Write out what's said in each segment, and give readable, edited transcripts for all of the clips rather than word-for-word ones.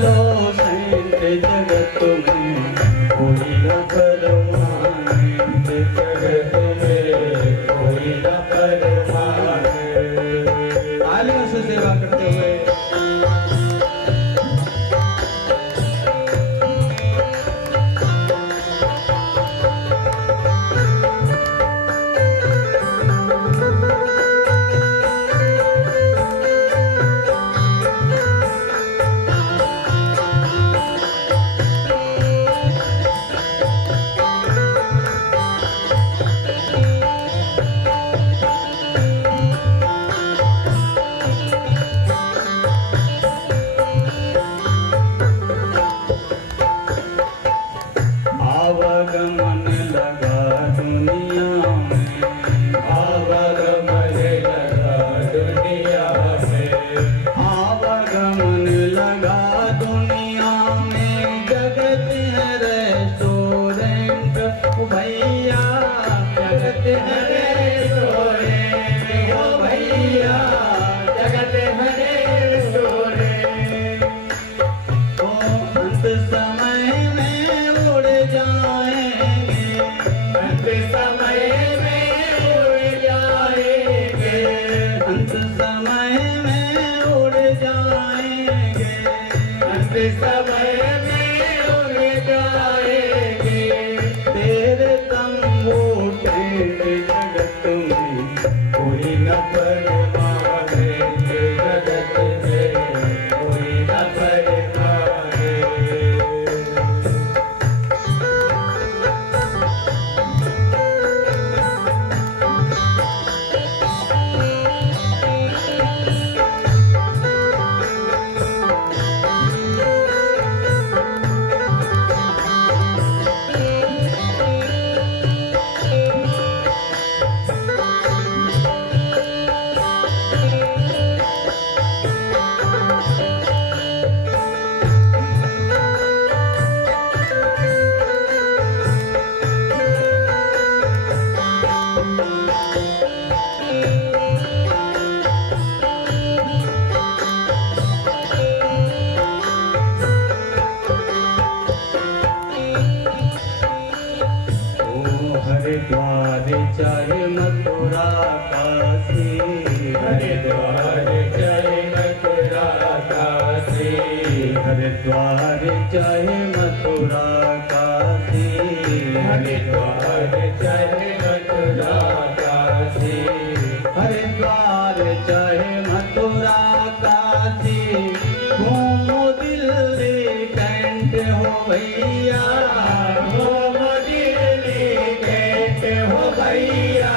लो संत जगत में कोई न परमानंद, जगत में कोई न परमानंद। तालियों से सेवा करते हुए आवागमन लगा दुनिया में, आवागमन लगा दुनिया में, आवागमन लगा दुनिया में। जगत है रेस्टोरेंट भैया, जगत है रेस्टोरेंट ओ भैया, जगत है रेस्टोरेंट। ओ अंत समय में उड़ जाएंगे, अंत समय में उड़ जाएंगे, अंत समय में उड़ जाएंगे, अंत समय में उड़ जाएंगे। तेरे तंबू टेंट जगत में कोई न परमाने, जगत में कोई न परमाने। हरिद्वार चाहे मथुरा काशी, हरिद्वार चाहे मथुरा काशी, हरिद्वार चाहे मथुरा काशी, हरिद्वार चाहे मथुरा काशी, हरिद्वार चाहे मथुरा काशी। घूमो दिल्ली कैंट हो भैया, घूमो दिल्ली कैंट हो भैया,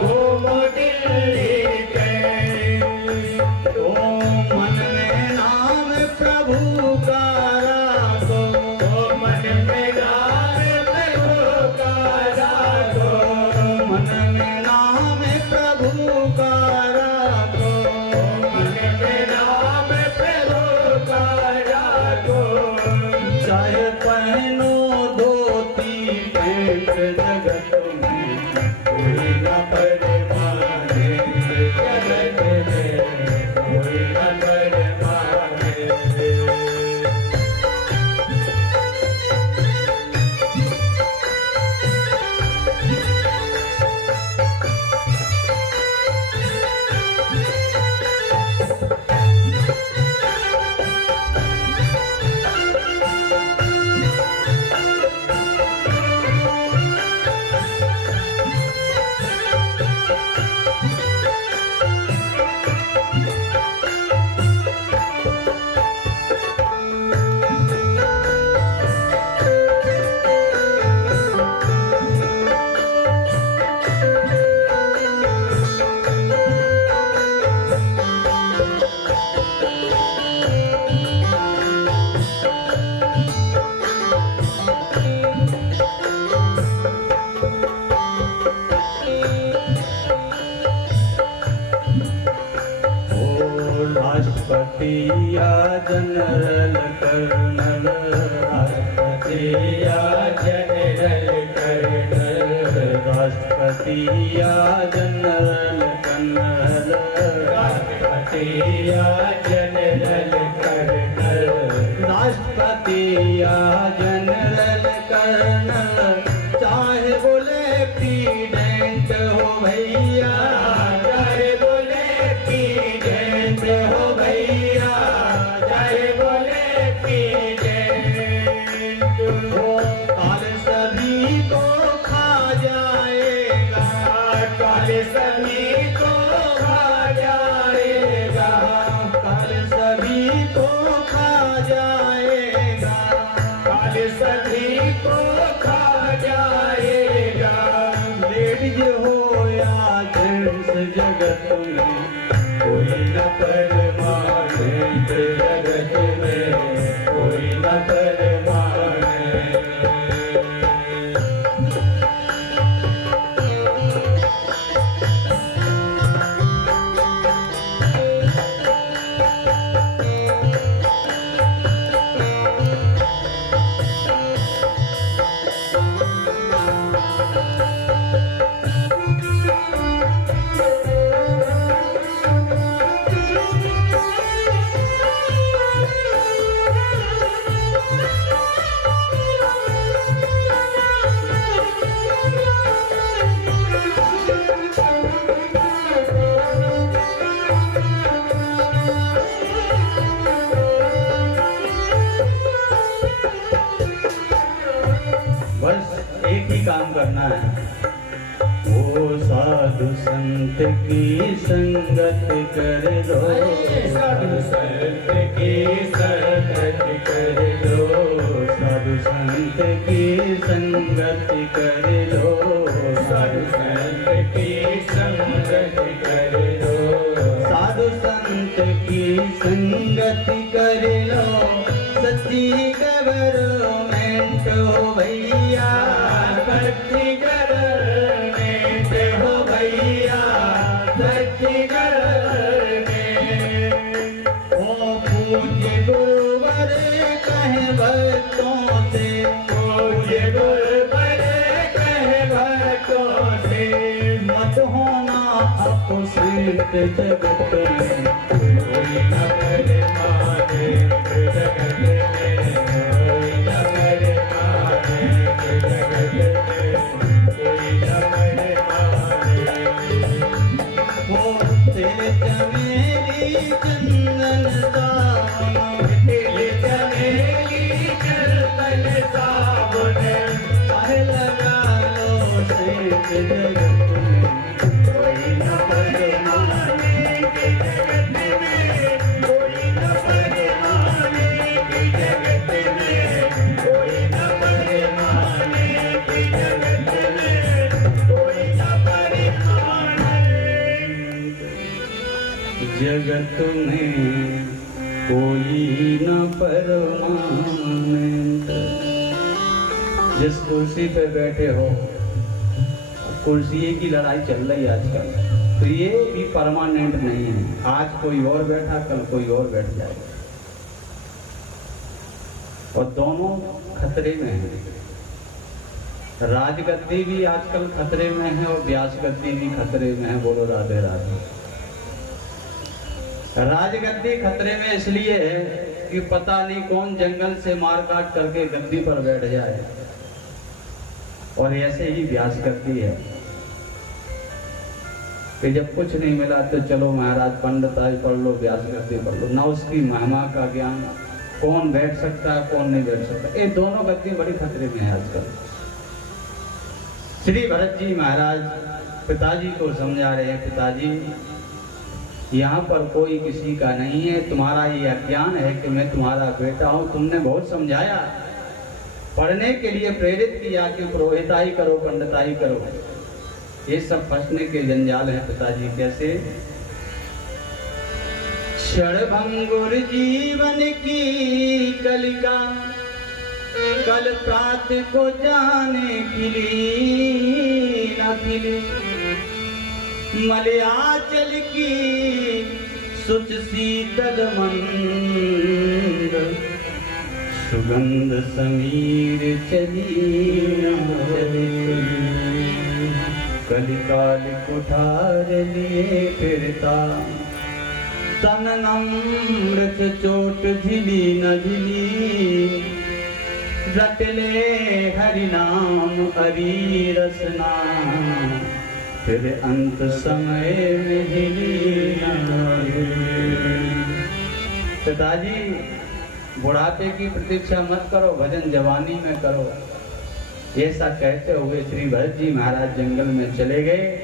घूमो दिल्ली कैंट। ओ मन में नाम प्रभु का राखो, ओ मन में नाम प्रभु का राखो, मन में नाम प्रभु का राखो, मन में नाम प्रभु का राखो। चाहे पहनो धोती पैंट जगत में कोई न परमाने, जगत में कोई न परमाने। राष्ट्रपति या जनरल कर्नल, राष्ट्रपति या जनरल कर्नल, राष्ट्रपति या जनरल कर्नल, राष्ट्रपति या जनरल कर्नल। जगत में कोई न परमानंद, जगत में कोई न परमानंद। बस एक ही काम करना है, वो साधु संत की संगत कर लो, साधु संत की संगत कर लो, साधु संत की संगत कर लो, साधु संत की संगत कर लो, साधु संत की संगत कर लो। सच्ची गवर्नमेंट हो भैया, सच्ची गवर्नमेंट हो भैया, सच्ची गवर्नमेंट। ओ पूज्य गुरुवर कहे भक्तों से, पूज्य गुरुवर कहे भक्तों से, मत होना अपोसेंट जगत में कोई न करे माने, जगत में कोई न करे माने, जगत में कोई न करे माने। वो तेरे चमेली चंदन सावन, तेरे चमेली चंदन सावन, चाहे लगा लो सेठ जगत में कोई न करे माने, जगत में कोई न करे माने, जगत में कोई न करे माने, जगत में कोई न करे माने। जगत में कोई न परमानंद। जिस कुर्सी पे बैठे हो, कुर्सी की लड़ाई चल रही है आजकल, तो ये भी परमानेंट नहीं है। आज कोई और बैठा, कल कोई और बैठ जाएगा, और दोनों खतरे में हैं। राजगद्दी भी आजकल खतरे में है और व्यास गद्दी भी खतरे में है। बोलो राधे राधे। राजगद्दी खतरे में इसलिए है कि पता नहीं कौन जंगल से मार काट करके गद्दी पर बैठ जाए, और ऐसे ही व्यास गद्दी है कि जब कुछ नहीं मिला तो चलो महाराज पंडिताई पढ़ लो, व्यास गद्दी पढ़ लो, ना उसकी महिमा का ज्ञान, कौन बैठ सकता है कौन नहीं बैठ सकता। ये दोनों गद्दी बड़ी खतरे में है आजकल। श्री भरत जी महाराज पिताजी को समझा रहे हैं, पिताजी यहाँ पर कोई किसी का नहीं है, तुम्हारा ये अज्ञान है कि मैं तुम्हारा बेटा हूँ। तुमने बहुत समझाया, पढ़ने के लिए प्रेरित किया कि पुरोहिताई करो, पंडिताई करो, ये सब फंसने के जंजाल हैं पिताजी। कैसे? क्षणभंगुर जीवन की कलिका, कल प्रात को जाने खिली न खिली, मलयाचल की सुच शीतल मंद, सुगंध समीर चली न चली, कलिकाल कुठार लिए फिरता, तन नम्रत चोट झिली न झिली, रट ले हरि नाम हरि रसना, फिर अंत समय में हिली न हिली। पिताजी बुढ़ापे की प्रतीक्षा मत करो, भजन जवानी में करो। ऐसा कहते हुए श्री भरत जी महाराज जंगल में चले गए।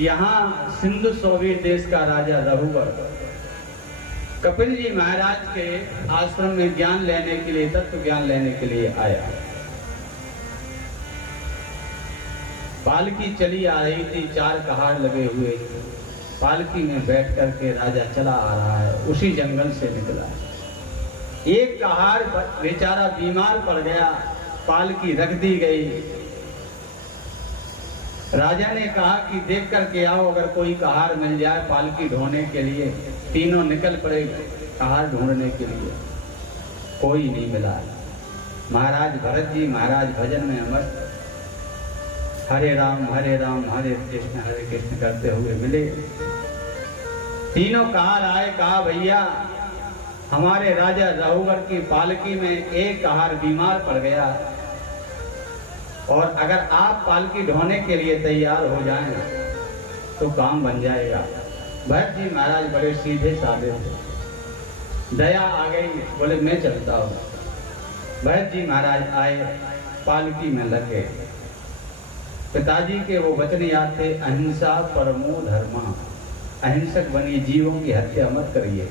यहाँ सिंधु सौवीर देश का राजा रघुवर कपिल जी महाराज के आश्रम में ज्ञान लेने के लिए, तत्व ज्ञान लेने के लिए आया। पालकी चली आ रही थी, चार कहार लगे हुए, पालकी में बैठ करके राजा चला आ रहा है, उसी जंगल से निकला है। एक कहार बेचारा बीमार पड़ गया, पालकी रख दी गई। राजा ने कहा कि देख करके आओ, अगर कोई कहार मिल जाए पालकी ढोने के लिए। तीनों निकल पड़े कहार ढूंढने के लिए, कोई नहीं मिला। महाराज भरत जी महाराज भजन में मस्त हरे राम हरे कृष्ण करते हुए मिले। तीनों कहार आए, कहा भैया हमारे राजा रघुवर की पालकी में एक कहार बीमार पड़ गया, और अगर आप पालकी ढोने के लिए तैयार हो जाएं तो काम बन जाएगा। भरत जी महाराज बड़े सीधे साधे थे, दया आ गई, बोले मैं चलता हूँ। भरत जी महाराज आए, पालकी में लगे। पिताजी के वो वचन याद थे, अहिंसा परमो धर्मा, अहिंसक बनी जीवों की हत्या मत करिए।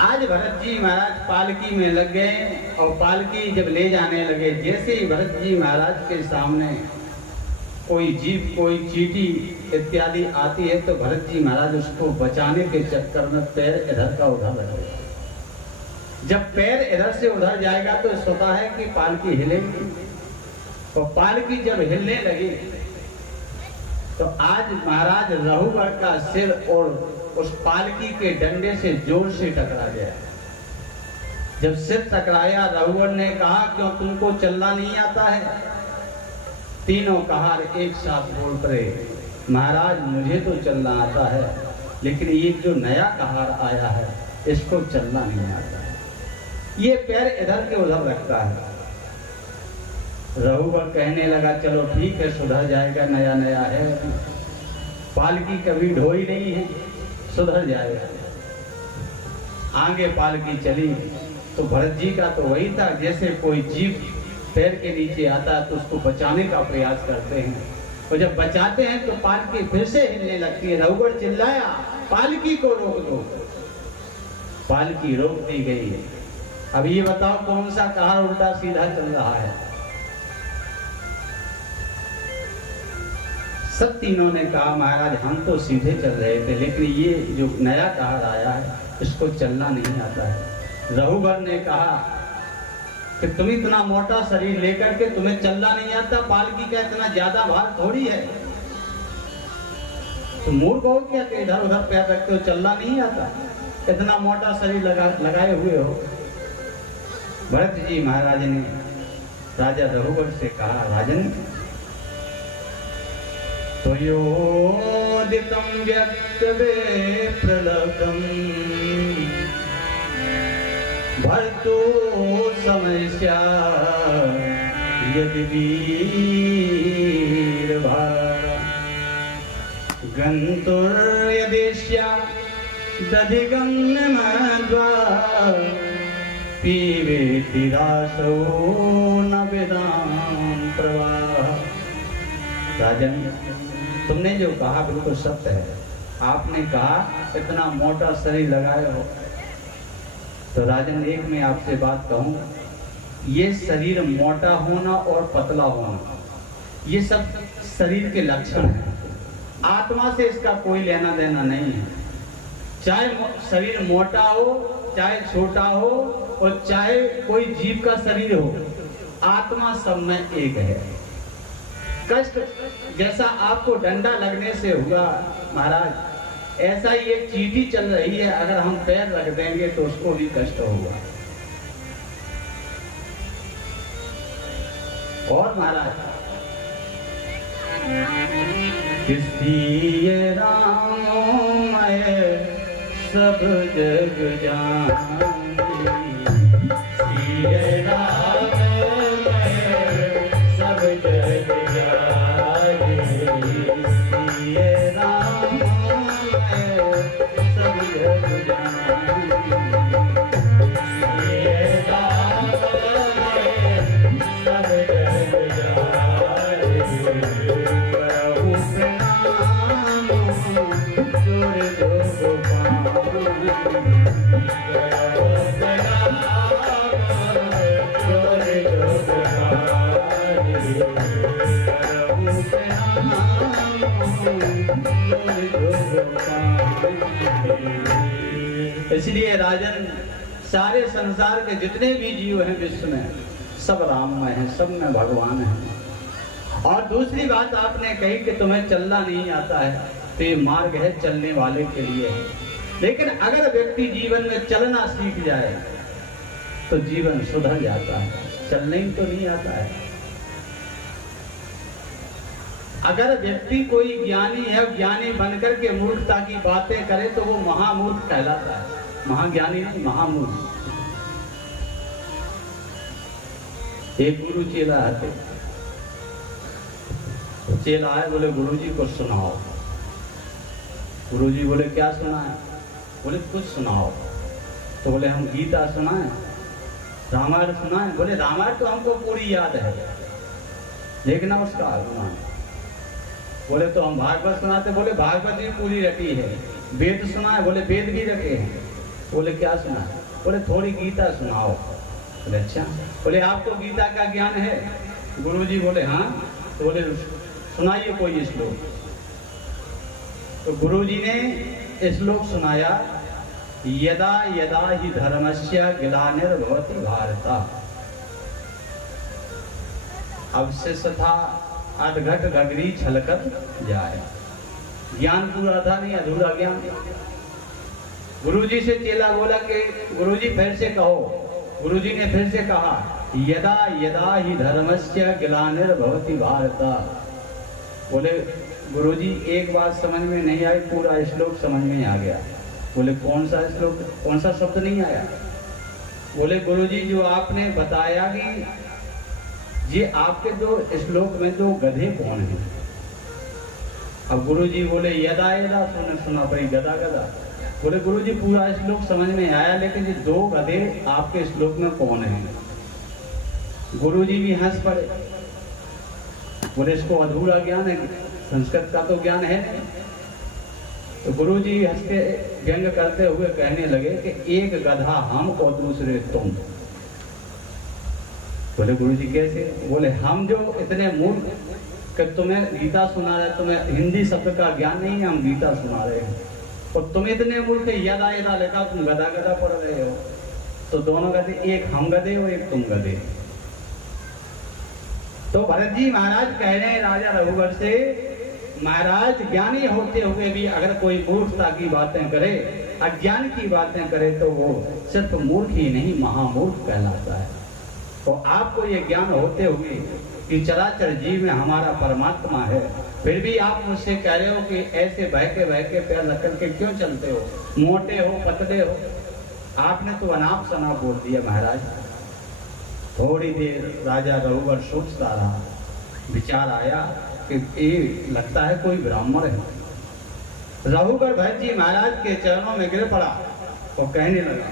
आज भरत जी महाराज पालकी में लग गए, और पालकी जब ले जाने लगे, जैसे ही भरत जी महाराज के सामने कोई जीव कोई चींटी इत्यादि आती है तो भरत जी महाराज उसको बचाने के चक्कर में पैर इधर का उधर रख देते। जब पैर इधर से उधर जाएगा तो स्वतः है कि पालकी हिलेगी, और पालकी जब हिलने लगी तो आज महाराज रघुवर का सिर और उस पालकी के डंडे से जोर से टकरा गया। जब सिर टकराया, रघुवर ने कहा क्यों तुमको चलना नहीं आता है? तीनों कहार एक साथ बोल पड़े, महाराज मुझे तो चलना आता है, लेकिन ये जो नया कहार आया है इसको चलना नहीं आता है, ये पैर इधर के उधर रखता है। रघुवर कहने लगा चलो ठीक है, सुधर जाएगा, नया नया है, पालकी कभी ढोई नहीं है, सुधर जाएगा। आगे पालकी चली तो भरत जी का तो वही था, जैसे कोई जीव पैर के नीचे आता है तो उसको बचाने का प्रयास करते हैं, और जब बचाते हैं तो पालकी फिर से हिलने लगती है। रघुवर चिल्लाया पालकी को रोक दो, पालकी रोक दी गई है। अब ये बताओ कौन सा कहार उल्टा सीधा चल रहा है? सब तीनों ने कहा महाराज हम तो सीधे चल रहे थे, लेकिन ये जो नया कहार आया है इसको चलना नहीं आता है। रघुवर ने कहा कि तुम इतना मोटा शरीर लेकर के तुम्हें चलना नहीं आता, पालकी का इतना ज्यादा भार थोड़ी है, तुम मूर्ख हो क्या कि इधर उधर पैर रखते हो, चलना नहीं आता, इतना मोटा शरीर लगाए हुए हो। भरत जी महाराज ने राजा रघुवर से कहा राजन त्वयोदितं व्यक्तवे प्रलब्धं भर्तु समस्या यदि वीरभार गन्तुर्यदिश्या दधिगम्यमद्वा पीवेति रासो न वेदां प्रवाह। राजन तुमने जो कहा बिल्कुल सत्य है। आपने कहा इतना मोटा शरीर लगाए हो, तो राजन एक मैं आपसे बात कहूं, ये शरीर मोटा होना और पतला होना ये सब शरीर के लक्षण हैं, आत्मा से इसका कोई लेना देना नहीं है। चाहे शरीर मोटा हो, चाहे छोटा हो, और चाहे कोई जीव का शरीर हो, आत्मा सब में एक है। कष्ट जैसा आपको डंडा लगने से हुआ महाराज, ऐसा ही एक चींटी चल रही है, अगर हम पैर रख देंगे तो उसको भी कष्ट होगा। और महाराज इसलिए राममय सब जग जानी, राममय सब जग Thank you. इसलिए राजन, सारे संसार के जितने भी जीव हैं विश्व में, सब राममय हैं, सब में भगवान हैं। और दूसरी बात आपने कही कि तुम्हें चलना नहीं आता है, तो ये मार्ग है चलने वाले के लिए है। लेकिन अगर व्यक्ति जीवन में चलना सीख जाए तो जीवन सुधर जाता है। चलना ही तो नहीं आता है। अगर व्यक्ति कोई ज्ञानी है, ज्ञानी बनकर के मूर्खता की बातें करे तो वो महामूर्ख कहलाता है। महाज्ञानी नहीं, महामूर्ख। एक गुरु चेला आते, चेला आए, बोले गुरुजी कुछ सुनाओ। गुरुजी बोले क्या सुनाए? बोले कुछ सुनाओ। तो बोले हम गीता सुनाएं, रामायण सुनाएं? बोले रामायण तो हमको पूरी याद है, देखना उसका सुनाएं। बोले तो हम भागवत सुनाते? बोले भागवत भी पूरी रटी है। वेद सुनाए? बोले वेद भी रखे हैं। बोले क्या सुनाए? बोले थोड़ी गीता सुनाओ। बोले अच्छा। बोले आपको गीता का ज्ञान है? गुरुजी बोले हाँ। तो बोले सुनाइए कोई श्लोक। तो गुरुजी ने श्लोक सुनाया, यदा यदा हि धर्मस्य ग्लानिर्भवति भारत अवशेषतः अधघट गगरी छलकत जाए। ज्ञान पूरा था नहीं, अधूरा ज्ञान। गुरुजी से चेला बोला कि गुरुजी फिर से कहो। गुरुजी ने फिर से कहा, यदा यदा हि धर्मस्य ग्लानिर्भवति भारत। बोले गुरुजी एक बात समझ में नहीं आई, पूरा श्लोक समझ में आ गया। बोले कौन सा श्लोक, कौन सा शब्द नहीं आया? बोले गुरुजी जो आपने बताया कि ये आपके दो श्लोक में दो गधे कौन हैं? अब गुरुजी बोले यदा यदा सुना पड़ी गदा गदा। बोले गुरुजी पूरा श्लोक समझ में आया, लेकिन ये दो गधे आपके श्लोक में कौन हैं? गुरुजी भी हंस पड़े। बोले इसको अधूरा ज्ञान है, संस्कृत का तो ज्ञान है नहीं। तो गुरुजी हंस के व्यंग करते हुए कहने लगे कि एक गधा हम और दूसरे तुम। बोले गुरुजी कैसे? बोले हम जो इतने मूर्ख कि तुम्हें गीता सुना रहे, तुम्हें हिंदी शब्द का ज्ञान नहीं है, हम गीता सुना रहे हैं, और तुम इतने मूर्ख यदा यदा लिखा, तुम गधा गधा पढ़ रहे हो। तो दोनों गधे, एक हम गधे और एक तुम गधे। तो भरत जी महाराज कह रहे हैं राजा रघुवर से, महाराज ज्ञानी होते हुए भी अगर कोई मूर्खता की बातें करे, अज्ञान की बातें करे, तो वो सिर्फ मूर्ख ही नहीं महामूर्ख कहलाता है। तो आपको ये ज्ञान होते हुए कि चराचर जीव में हमारा परमात्मा है, फिर भी आप मुझसे कह रहे हो कि ऐसे बहके पैर रख करके क्यों चलते हो, मोटे हो पतले हो? आपने तो अनाप शनाप बोल दिया महाराज। थोड़ी देर राजा रघुवर सोचता रहा, विचार आया कि ये लगता है कोई ब्राह्मण है। रघुवर भरत जी महाराज के चरणों में गिर पड़ा और कहने लगा,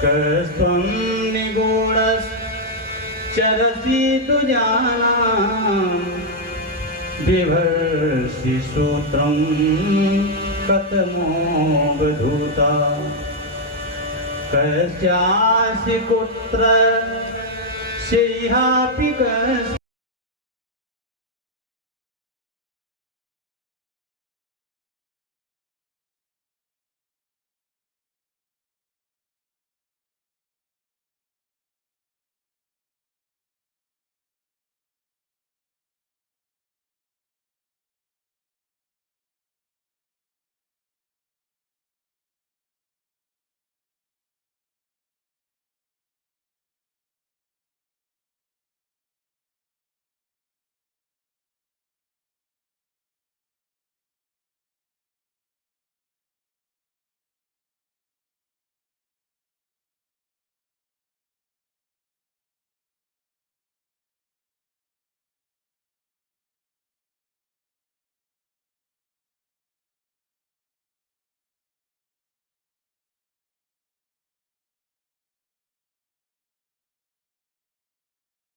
कृष्ण निगूढ़ चरसी तुजाना बिभर्षि सूत्रम कतमोऽवधूता कस्यासि कुत्र सेहापि कस्य